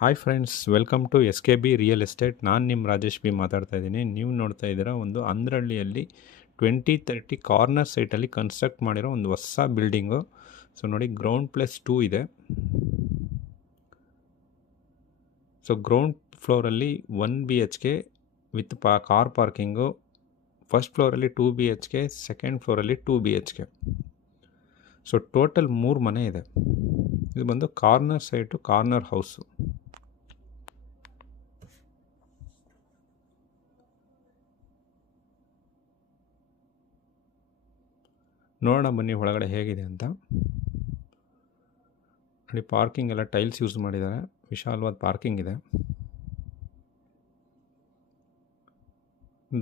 Hi friends, welcome to S K B real estate. ನಾನು ನಿಮ್ಮ Rajesh B ಮಾತಾಡ್ತಾ ಇದ್ದೀನಿ. ನೀವು ನೋಡ್ತಾ ಇದ್ದೀರಾ ಒಂದು ಅಂದ್ರಹಳ್ಳಿಯಲ್ಲಿ 2030 ಕಾರ್ನರ್ ಸೈಟಲ್ಲಿ ಕನ್ಸ್ಟ್ರಕ್ಟ್ ಮಾಡಿರೋ ಒಂದು ಹೊಸ ಬಿಲ್ಡಿಂಗು. ಸೊ ನೋಡಿ, ಗ್ರೌಂಡ್+2 ಇದೆ. ಸೊ ಗ್ರೌಂಡ್ ಫ್ಲೋರಲ್ಲಿ 1 BHK with car parking, first ಫ್ಲೋರಲ್ಲಿ 2 BHK, ಸೆಕೆಂಡ್ ಫ್ಲೋರಲ್ಲಿ 2 BHK. ಸೊ ಟೋಟಲ್ 3 ಮನೆ ಇದೆ. ಇದು ಬಂದು ಕಾರ್ನರ್ ಸೈಟು, ಕಾರ್ನರ್ ಹೌಸು. ನೋಡೋಣ ಬನ್ನಿ ಒಳಗಡೆ ಹೇಗಿದೆ ಅಂತ. ನೋಡಿ, ಪಾರ್ಕಿಂಗ್ ಎಲ್ಲ ಟೈಲ್ಸ್ ಯೂಸ್ ಮಾಡಿದ್ದಾರೆ. ವಿಶಾಲವಾದ ಪಾರ್ಕಿಂಗ್ ಇದೆ.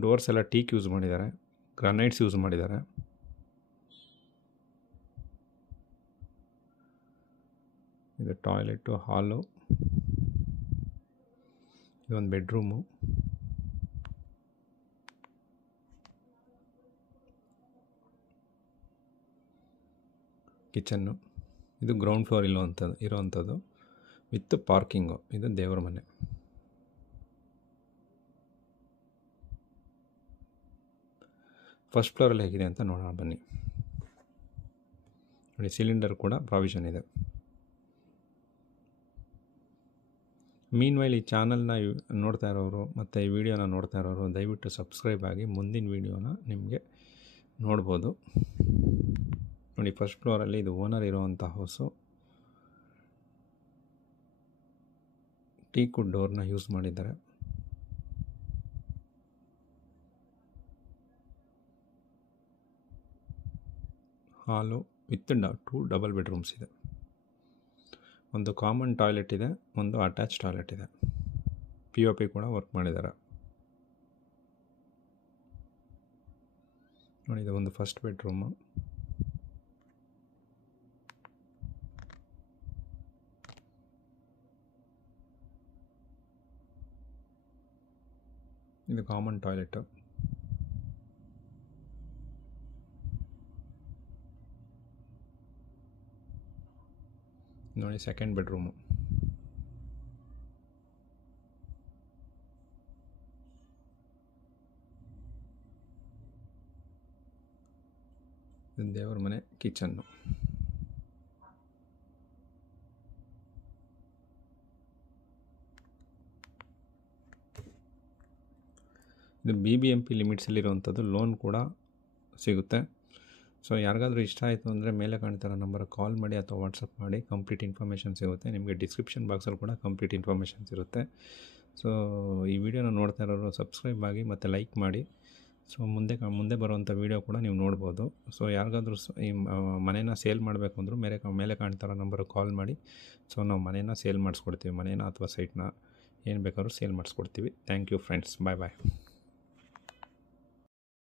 ಡೋರ್ಸ್ ಎಲ್ಲ ಟೀಕ್ ಯೂಸ್ ಮಾಡಿದ್ದಾರೆ, ಗ್ರಾನೈಟ್ಸ್ ಯೂಸ್ ಮಾಡಿದ್ದಾರೆ. ಇದು ಟಾಯ್ಲೆಟು, ಹಾಲು, ಇದೊಂದು ಬೆಡ್ರೂಮು, ಕಿಚನ್ನು. ಇದು ಗ್ರೌಂಡ್ ಫ್ಲೋರ್ ಇರೋವಂಥದ್ದು ವಿತ್ ಪಾರ್ಕಿಂಗು. ಇದು ದೇವರ ಮನೆ. ಫಸ್ಟ್ ಫ್ಲೋರಲ್ಲಿ ಹೇಗಿದೆ ಅಂತ ನೋಡೋಣ ಬನ್ನಿ. ನೋಡಿ, ಸಿಲಿಂಡರ್ ಕೂಡ ಪ್ರಾವಿಷನ್ ಇದೆ. ಮೀನ್ವೈಲ್ ಈ ಚಾನಲ್ನ ನೋಡ್ತಾ ಇರೋರು ಮತ್ತು ಈ ವಿಡಿಯೋನ ನೋಡ್ತಾ ಇರೋರು ದಯವಿಟ್ಟು ಸಬ್ಸ್ಕ್ರೈಬ್ ಆಗಿ ಮುಂದಿನ ವಿಡಿಯೋನ ನಿಮಗೆ ನೋಡ್ಬೋದು. ನೋಡಿ, ಫಸ್ಟ್ ಫ್ಲೋರಲ್ಲಿ ಇದು ಓನರ್ ಇರೋವಂಥ ಹೌಸು. ಟೀಕ್ ವುಡ್ ಡೋರ್ನ ಯೂಸ್ ಮಾಡಿದ್ದಾರೆ. ಹಾಲು ವಿತ್ 2 ಡಬಲ್ ಬೆಡ್ರೂಮ್ಸ್ ಇದೆ. ಒಂದು ಕಾಮನ್ ಟಾಯ್ಲೆಟ್ ಇದೆ, ಒಂದು ಅಟ್ಯಾಚ್ ಟಾಯ್ಲೆಟ್ ಇದೆ. POP ಕೂಡ ವರ್ಕ್ ಮಾಡಿದ್ದಾರೆ. ನೋಡಿ, ಇದು ಒಂದು ಫಸ್ಟ್ ಬೆಡ್ರೂಮು. ಇದು ಕಾಮನ್ ಟಾಯ್ಲೆಟು. ನೋಡಿ, ಸೆಕೆಂಡ್ ಬೆಡ್ರೂಮು. ಇದು ದೇವರ ಮನೆ, ಕಿಚನ್ನು. ಇದು BBMP ಲಿಮಿಟ್ಸಲ್ಲಿರುವಂಥದ್ದು. ಲೋನ್ ಕೂಡ ಸಿಗುತ್ತೆ. ಸೊ ಯಾರಿಗಾದ್ರೂ ಇಷ್ಟ ಆಯಿತು ಅಂದರೆ ಮೇಲೆ ಕಾಣ್ತಿರೋ ನಂಬರ್ಗೆ ಕಾಲ್ ಮಾಡಿ ಅಥವಾ ವಾಟ್ಸಪ್ ಮಾಡಿ. ಕಂಪ್ಲೀಟ್ ಇನ್ಫಾರ್ಮೇಷನ್ಸ್ ಸಿಗುತ್ತೆ. ನಿಮಗೆ ಡಿಸ್ಕ್ರಿಪ್ಷನ್ ಬಾಕ್ಸಲ್ಲಿ ಕೂಡ ಕಂಪ್ಲೀಟ್ ಇನ್ಫಾರ್ಮೇಷನ್ಸ್ ಇರುತ್ತೆ. ಸೊ ಈ ವಿಡಿಯೋನ ನೋಡ್ತಾ ಇರೋರು ಸಬ್ಸ್ಕ್ರೈಬ್ ಆಗಿ ಮತ್ತು ಲೈಕ್ ಮಾಡಿ. ಸೊ ಮುಂದೆ ಬರುವಂಥ ವೀಡಿಯೋ ಕೂಡ ನೀವು ನೋಡ್ಬೋದು. ಸೊ ಯಾರಿಗಾದ್ರೂ ಈ ಮನೇನ ಸೇಲ್ ಮಾಡಬೇಕು ಅಂದರೂ ಮೇಲೆ ಕಾಣ್ತಿರೋ ನಂಬರ್ಗೆ ಕಾಲ್ ಮಾಡಿ. ಸೊ ನಾವು ಮನೇನ ಸೇಲ್ ಮಾಡಿಸ್ಕೊಡ್ತೀವಿ. ಮನೇನ ಅಥವಾ ಸೈಟ್ನ ಏನು ಬೇಕಾದ್ರೂ ಸೇಲ್ ಮಾಡಿಸ್ಕೊಡ್ತೀವಿ. Thank you friends. ಬಾಯ್.